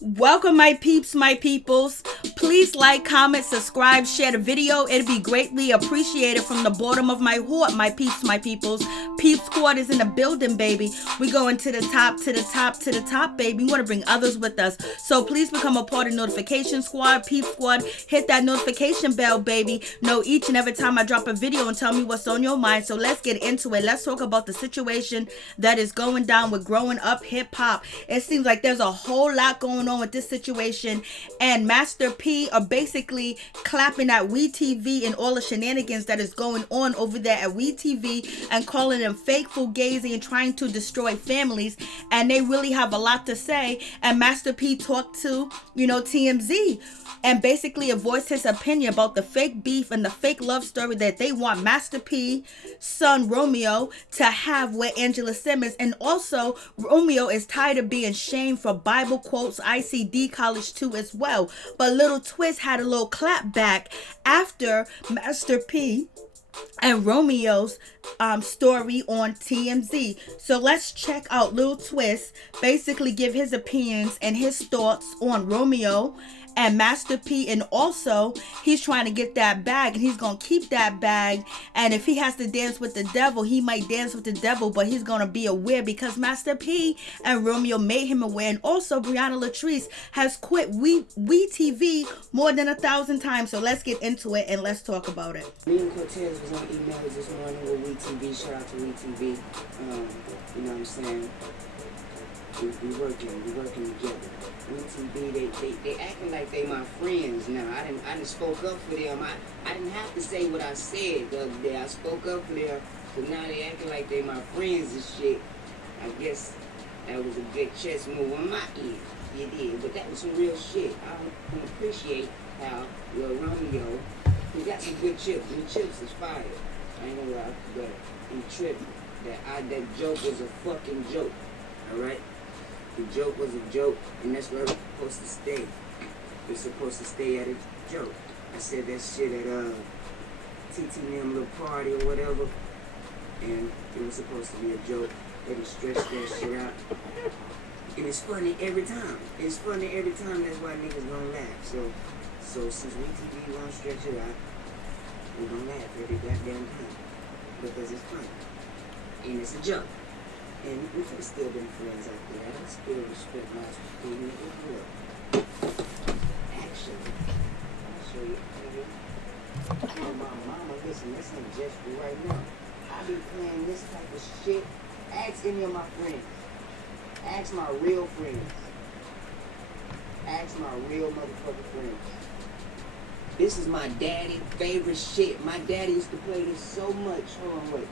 Welcome, my peeps, my peoples. Please like, comment, subscribe, share the video. It'd be greatly appreciated from the bottom of my heart, my peeps, my peoples. Peep Squad is in the building, baby. We going to the top, to the top, to the top, baby. We want to bring others with us. So please become a part of Notification Squad, Peep Squad. Hit that notification bell, baby. Know each and every time I drop a video and tell me what's on your mind. So let's get into it. Let's talk about the situation that is going down with growing up hip hop. It seems like there's a whole lot going on with this situation, and MasterP are basically clapping at WeTV and all the shenanigans that is going on over there at WeTV and calling them fake fugazi and trying to destroy families. And they really have a lot to say. And MasterP talked to, TMZ, and basically voiced his opinion about the fake beef and the fake love story that they want Master P's son Romeo to have with Angela Simmons. And also, Romeo is tired of being shamed for Bible quotes, ICD college too as well. But Little Twist had a little clap back after Master P and Romeo's story on TMZ. So let's check out Lil Twist basically give his opinions and his thoughts on Romeo and Master P, and also he's trying to get that bag and he's gonna keep that bag, and if he has to dance with the devil, he might dance with the devil, but he's gonna be aware because Master P and Romeo made him aware. And also Brianna Latrice has quit WeTV more than 1,000 times. So let's get into it and let's talk about it. Me and Cortez was on emails this morning with WeTV. Shout out to WeTV. You know what I'm saying? We working together. WeTV, they acting like they my friends now. I didn't spoke up for them. I didn't have to say what I said the other day. I spoke up for them, but now they acting like they my friends and shit. I guess that was a good chess move on my end. It did, but that was some real shit. I can appreciate how Romeo, he got some good chips. The chips is fire. I ain't gonna lie, but he tripped. That joke was a fucking joke. Alright? The joke was a joke, and that's where we're supposed to stay. We're supposed to stay at a joke. I said that shit at TT and them little party or whatever, and it was supposed to be a joke. They just stretched that shit out. And it's funny every time. It's funny every time, that's why niggas gonna laugh. So since WeTV won't stretch it out, we gonna laugh every goddamn time. Because it's funny. And it's a joke. And we could have still been friends after that. I still respect my opinion as well. Actually, I'll show you. Oh, my mama, listen just for right now. I be playing this type of shit. Ask any of my friends. Ask my real friends. Ask my real motherfucking friends. This is my daddy's favorite shit. My daddy used to play this so much. Hold on, wait.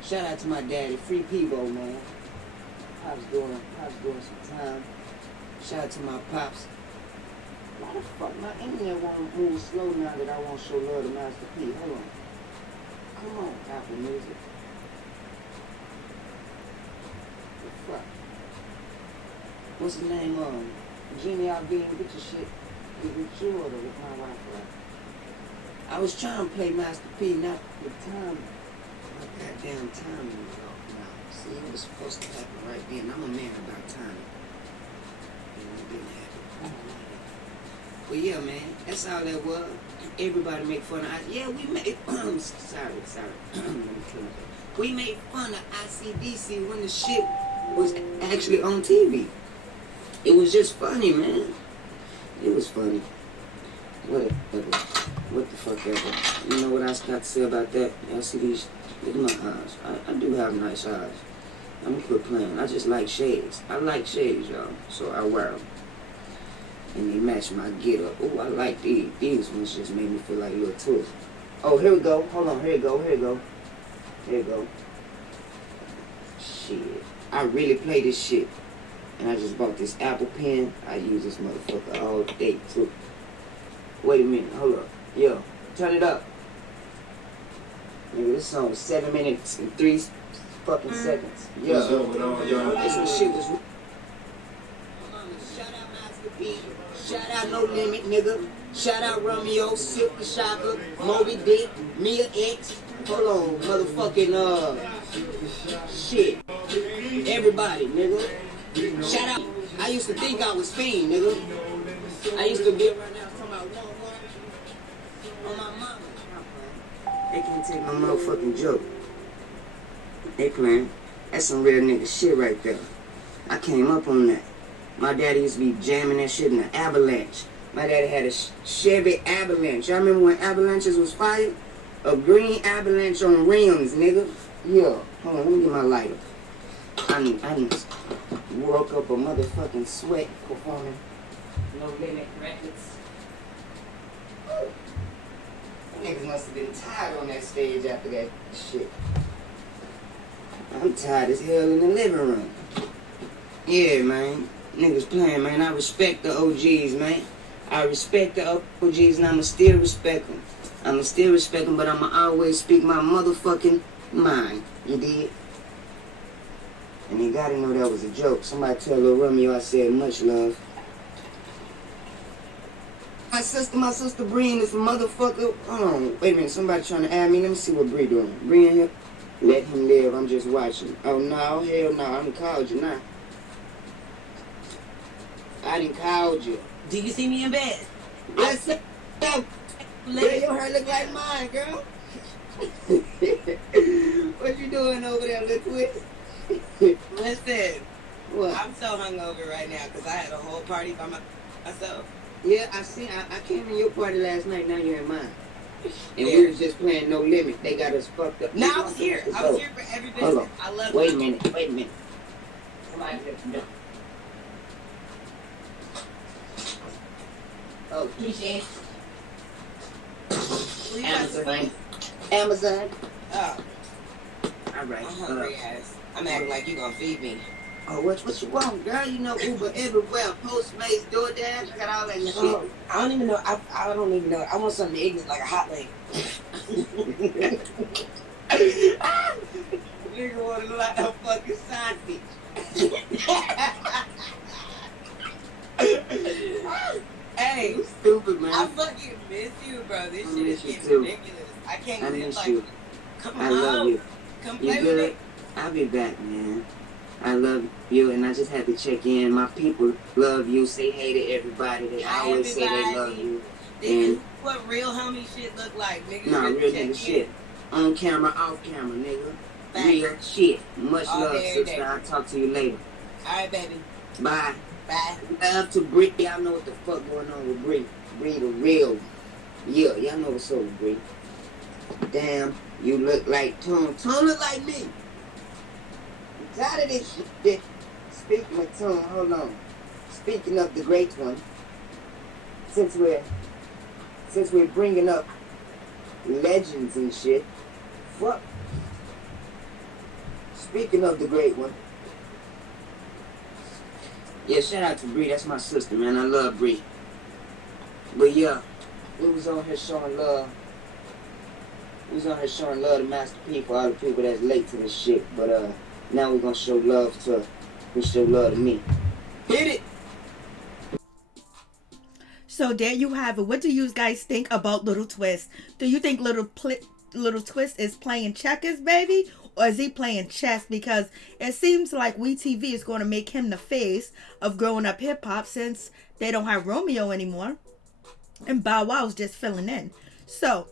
Shout out to my daddy, Free Peebo, man. Pops doing some time. Shout out to my pops. Why the fuck my internet won't move slow now that I won't show love to Master P? Hold on. Come on, Apple Music. The fuck? What's his name? Genie, I'll be in with your shit. With you or with my Wi-Fi. I was trying to play Master P, not the time. My goddamn timing was off now. See, it was supposed to happen right then. I'm a man about timing. And it didn't happen. But yeah, man, that's all that was. Everybody make fun of us. Yeah, we made sorry. We made fun of ICDC when the shit was actually on TV. It was just funny, man. It was funny. What the fuck ever. You know what I got to say about that? Y'all see these? Look at my eyes. I do have nice eyes. I'm gonna quit playing. I just like shades. I like shades, y'all. So I wear them. And they match my get up. Oh, I like these. These ones just made me feel like Lil Twist. Oh, here we go. Hold on. Here you go. Shit. I really play this shit. And I just bought this Apple pen. I use this motherfucker all day, too. Wait a minute. Hold up. Yo, turn it up. Nigga, this song was 7 minutes and 3 fucking seconds. Yo, this shit was. Shout out Master P. Shout out No Limit, nigga. Shout out Romeo, Silk the Shocker, Moby Dick, Mia X. Hold on, motherfucking shit. Everybody, nigga. Shout out. I I used to think I was fiend, nigga. I used to be around there talking about on my mama. They can't take no motherfucking joke. They playing. That's some real nigga shit right there. I came up on that. My daddy used to be jamming that shit in the Avalanche. My daddy had a Chevy Avalanche. Y'all remember when Avalanches was fire? A green Avalanche on rims, nigga. Yeah. Hold on, let me get my lighter. I woke up a motherfucking sweat performing No Limit Records. Niggas must have been tired on that stage after that shit. I'm tired as hell in the living room. Yeah, man. Niggas playing, man. I respect the OGs, man. I respect the OGs and I'ma still respect them. But I'ma always speak my motherfucking mind. You did? And you gotta know that was a joke. Somebody tell Lil Romeo I said much love. My sister Bree in this motherfucker. Hold on, wait a minute. Somebody trying to add me. Let me see what Bree doing. Bree in here? Let him live. I'm just watching. Oh, no. Hell no. I done called you now. I done called you. Do you see me in bed? Let's go. Girl, your hair look like mine, girl. What you doing over there, little twist? Listen, What? I'm so hungover right now because I had a whole party by myself. Yeah, I came in your party last night. Now you're in mine. And Yeah. we was just playing No Limit. They got us fucked up. No, I was here. I was here for every Hold business. on. I love Wait a you. minute. Somebody let me know. Oh, Keisha. Amazon. Oh, All right. I'm hungry ass. I'm acting like you gonna feed me. Oh, what you want, girl? You know Uber everywhere. Postmates, DoorDash. I got all that shit. Oh, I don't even know. I don't even know. I want something ignorant like a hot link. Nigga wanna look like a fucking sausage. Hey, You stupid, man. I fucking miss you, bro. This I shit miss is you getting too. ridiculous. I can't I live miss like you. Come I on. love you. Come You play with good? me. I'll be back, man. I love you, and I just had to check in. My people love you. Say hey to everybody. They Hi, always say they love everybody. you. This And is what real homie shit look like, nigga. nah, Really real check nigga in. shit. On camera, off camera, nigga. Facts. Real shit. Much All love, day, every sister. day. I'll talk to you later. Alright, baby. Bye. Bye. Love to Bree. Y'all know what the fuck going on with Bree. Bree the real. Yeah, y'all know what's up with Bree. Damn, you look like Tone. Tone look like me. I'm tired of this shit. Speaking of Tone, hold on. Speaking of the great one, since we're bringing up legends and shit, fuck. Speaking of the great one, yeah, shout out to Bree. That's my sister, man. I love Bree. But yeah, we was on here showing love. We was on here showing love to MasterP for all the people that's late to this shit. But now we're gonna show love to me. Hit it. So there you have it. What do you guys think about Little Twist? Do you think Little Twist is playing checkers, baby? Or is he playing chess? Because it seems like WeTV is going to make him the face of growing up hip hop since they don't have Romeo anymore. And Bow Wow's just filling in. So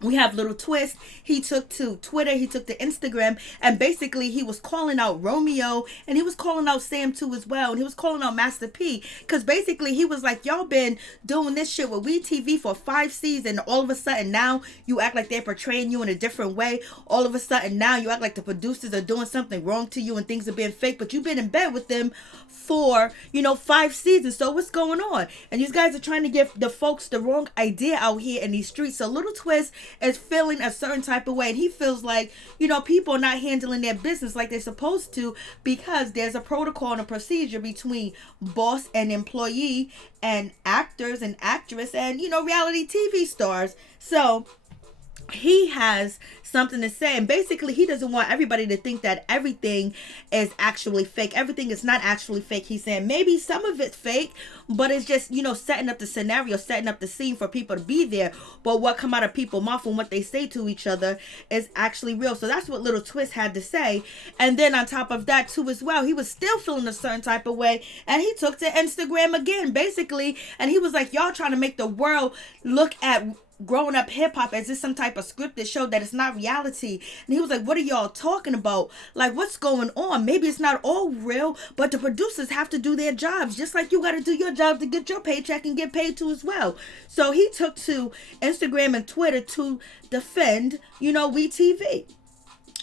we have Little Twist. He took to Twitter, he took to Instagram, and basically he was calling out Romeo, and he was calling out Sam too as well, and he was calling out Master P, because basically he was like, y'all been doing this shit with WeTV for 5 seasons, and all of a sudden now you act like they're portraying you in a different way. All of a sudden now you act like the producers are doing something wrong to you and things are being fake, but you've been in bed with them for 5 seasons. So what's going on? And these guys are trying to give the folks the wrong idea out here in these streets. So Little Twist is feeling a certain type of way, and he feels like people are not handling their business like they're supposed to, because there's a protocol and a procedure between boss and employee and actors and actress and reality TV stars. So he has something to say, and basically he doesn't want everybody to think that everything is actually fake. Everything is not actually fake. He's saying maybe some of it's fake, but it's just, setting up the scenario, setting up the scene for people to be there. But what come out of people's mouth and what they say to each other is actually real. So that's what Little Twist had to say. And then on top of that too as well, he was still feeling a certain type of way, and he took to Instagram again basically, and he was like, y'all trying to make the world look at growing up hip hop as this some type of scripted show that it's not reality. And he was like, what are y'all talking about? Like, what's going on? Maybe it's not all real, but the producers have to do their jobs, just like you got to do your job to get your paycheck and get paid too as well. So he took to Instagram and Twitter to defend, WeTV.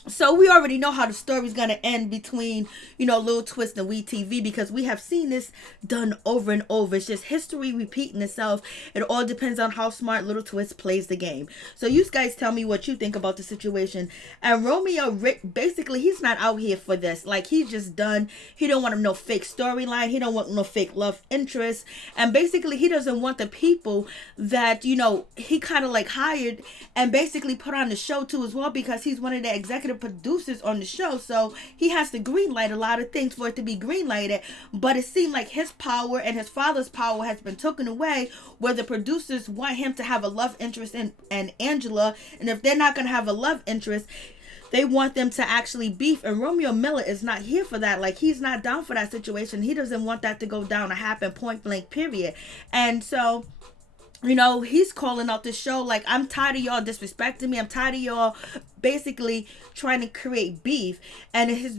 So we already know how the story's going to end between, Lil Twist and WeTV, because we have seen this done over and over. It's just history repeating itself. It all depends on how smart Little Twist plays the game. So you guys tell me what you think about the situation. And Romeo, basically, he's not out here for this. Like, he's just done. He don't want no fake storyline. He don't want no fake love interest. And basically, he doesn't want the people that, he kind of like hired and basically put on the show too as well, because he's one of the executive producers on the show. So he has to greenlight a lot of things for it to be greenlighted. But it seemed like his power and his father's power has been taken away, where the producers want him to have a love interest in Angela. And if they're not going to have a love interest, they want them to actually beef. And Romeo Miller is not here for that. Like, he's not down for that situation. He doesn't want that to go down or happen, point blank, period. And so, he's calling out the show like, I'm tired of y'all disrespecting me. I'm tired of y'all basically trying to create beef. And his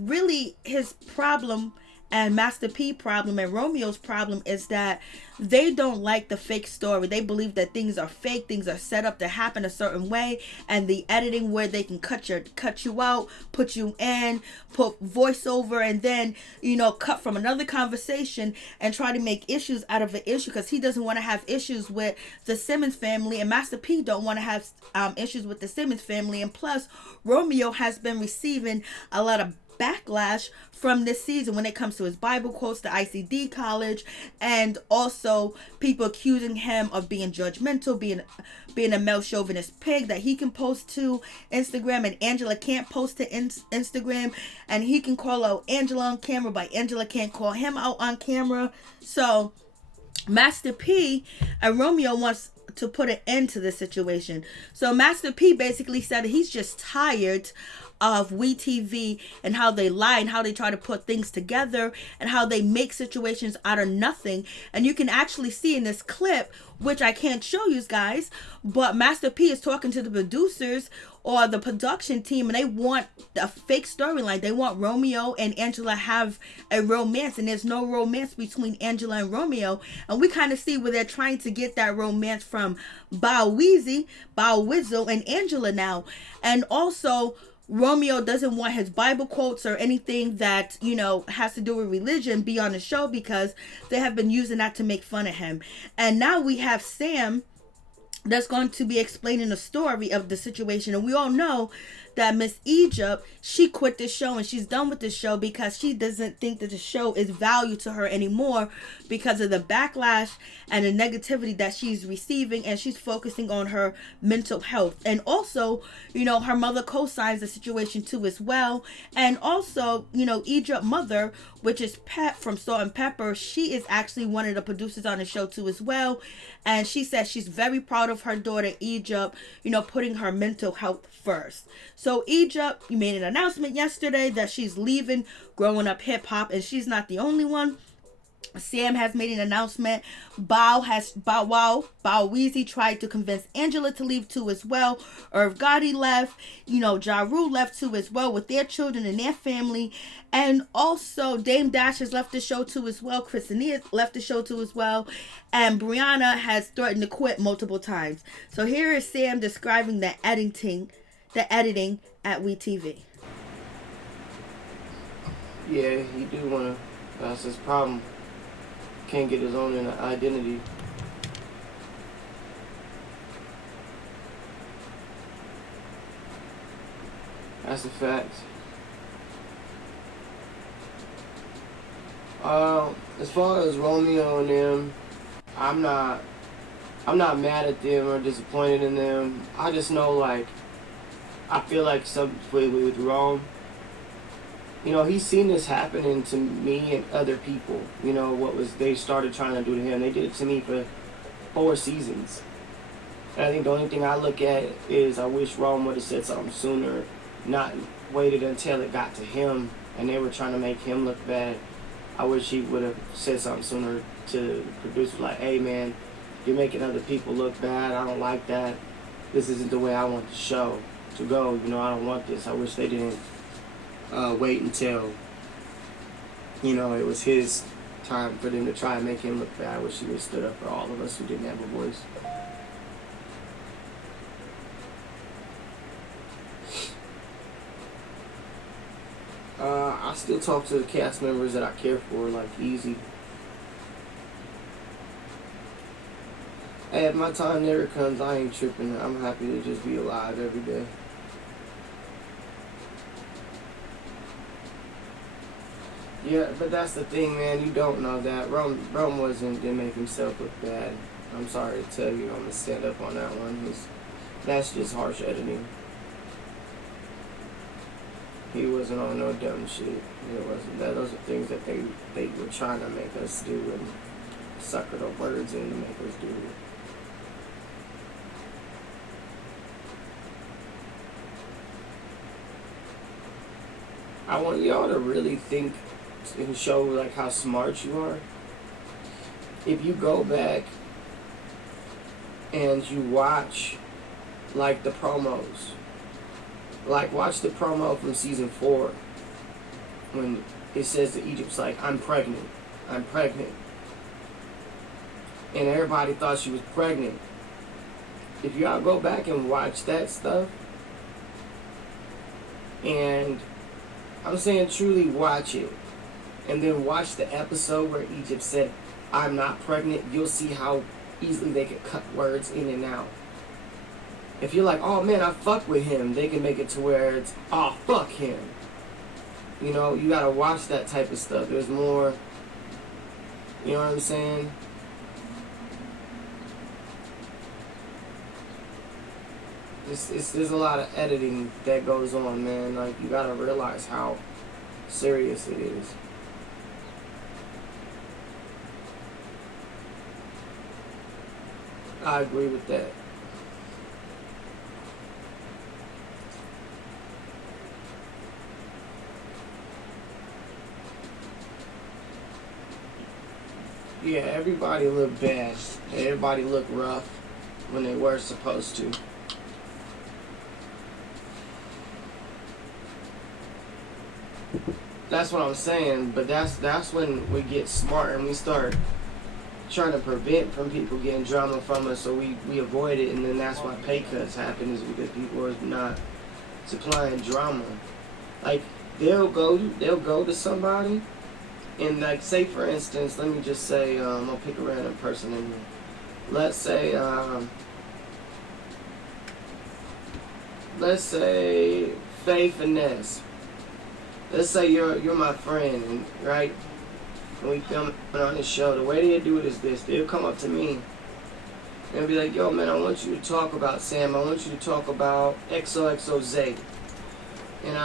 problem and MasterP problem and Romeo's problem is that they don't like the fake story. They believe that things are fake, things are set up to happen a certain way, and the editing where they can cut you out, put you in, put voiceover, and then cut from another conversation and try to make issues out of an issue, because he doesn't want to have issues with the Simmons family, and MasterP don't want to have issues with the Simmons family. And plus, Romeo has been receiving a lot of backlash from this season when it comes to his Bible quotes, the ICD college, and also people accusing him of being judgmental, being a male chauvinist pig that he can post to Instagram and Angela can't post to Instagram, and he can call out Angela on camera, but Angela can't call him out on camera. So MasterP and Romeo wants to put an end to this situation. So MasterP basically said that he's just tired of WeTV and how they lie and how they try to put things together and how they make situations out of nothing. And you can actually see in this clip, which I can't show you guys, but MasterP is talking to the producers or the production team, and they want a fake storyline. They want Romeo and Angela have a romance, and there's no romance between Angela and Romeo. And we kind of see where they're trying to get that romance from Bow Wizzle and Angela now. And also, Romeo doesn't want his Bible quotes or anything that, has to do with religion be on the show, because they have been using that to make fun of him. And now we have Sam that's going to be explaining the story of the situation. And we all know that Miss Egypt, she quit the show and she's done with the show because she doesn't think that the show is value to her anymore because of the backlash and the negativity that she's receiving, and she's focusing on her mental health. And also, her mother co-signs the situation too as well. And also, Egypt mother, which is Pep from Salt and Pepper, she is actually one of the producers on the show too as well. And she says she's very proud of her daughter Egypt, putting her mental health first. So Egypt, you made an announcement yesterday that she's leaving Growing Up Hip Hop, and she's not the only one. Sam has made an announcement. Bow Weezy tried to convince Angela to leave too as well. Irv Gotti left. Ja Rule left too as well with their children and their family. And also Dame Dash has left the show too as well. Christina left the show too as well. And Brianna has threatened to quit multiple times. So here is Sam describing the editing at WeTV. Yeah, he do want to. That's his problem. Can't get his own identity. That's a fact. As far as Romeo and them, I'm not I'm not mad at them or disappointed in them. I just know, like, I feel like something with Rome. You know, he's seen this happening to me and other people. You know, they started trying to do to him. They did it to me for 4 seasons. And I think the only thing I look at is I wish Rome would have said something sooner, not waited until it got to him and they were trying to make him look bad. I wish he would have said something sooner to the producer, like, hey man, you're making other people look bad. I don't like that. This isn't the way I want the show to go. You know, I don't want this. I wish they didn't wait until, you know, it was his time for them to try and make him look bad. I wish he would have stood up for all of us who didn't have a voice. I still talk to the cast members that I care for, like LilEazyE. Hey, if my time never comes, I ain't tripping. I'm happy to just be alive every day. Yeah, but that's the thing, man. You don't know that. Rome didn't make himself look bad. I'm sorry to tell you. I'm going to stand up on that one. That's just harsh editing. He wasn't on no dumb shit. It wasn't that. Those are things that they were trying to make us do and sucker the words in to make us do it. I want y'all to really think and show like how smart you are. If you go back and you watch like the promos, like watch the promo from season 4 when it says that Egypt's like, I'm pregnant, and everybody thought she was pregnant. If y'all go back and watch that stuff, and I'm saying truly watch it, and then watch the episode where Egypt said, I'm not pregnant, you'll see how easily they could cut words in and out. If you're like, oh man, I fuck with him, they can make it to where it's, oh fuck him. You know, you gotta watch that type of stuff. There's more, you know what I'm saying? There's a lot of editing that goes on, man. Like, you gotta realize how serious it is. I agree with that. Yeah, everybody looked bad. Everybody looked rough when they were supposed to. That's what I'm saying, but that's when we get smart and we start trying to prevent from people getting drama from us, so we avoid it, and then that's why pay cuts happen, is because people are not supplying drama. Like, they'll go to somebody, and like, say for instance, let me just say, I'll pick a random person in here. Let's say Faye Finesse. Let's say you're my friend, and right? And we film on this show. The way they do it is this: they'll come up to me and be like, "Yo, man, I want you to talk about Sam. I want you to talk about XOXO Zeta, and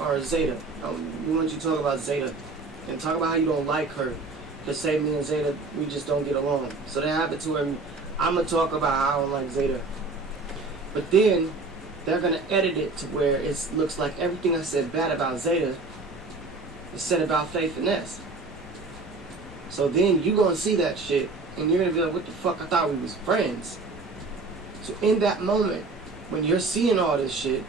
or Zeta. We want you to talk about Zeta, and talk about how you don't like her. Because say me and Zeta, we just don't get along. So that happened to her. I'm gonna talk about how I don't like Zeta, but then they're gonna edit it to where it looks like everything I said bad about Zeta is said about Faye Finesse. So then you gonna see that shit, and you're gonna be like, what the fuck, I thought we was friends. So in that moment, when you're seeing all this shit,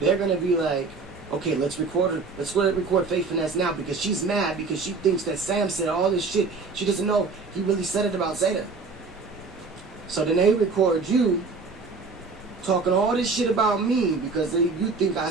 they're gonna be like, okay, let's record Faye Finesse now, because she's mad because she thinks that Sam said all this shit. She doesn't know he really said it about Zeta. So then they record you talking all this shit about me because you think I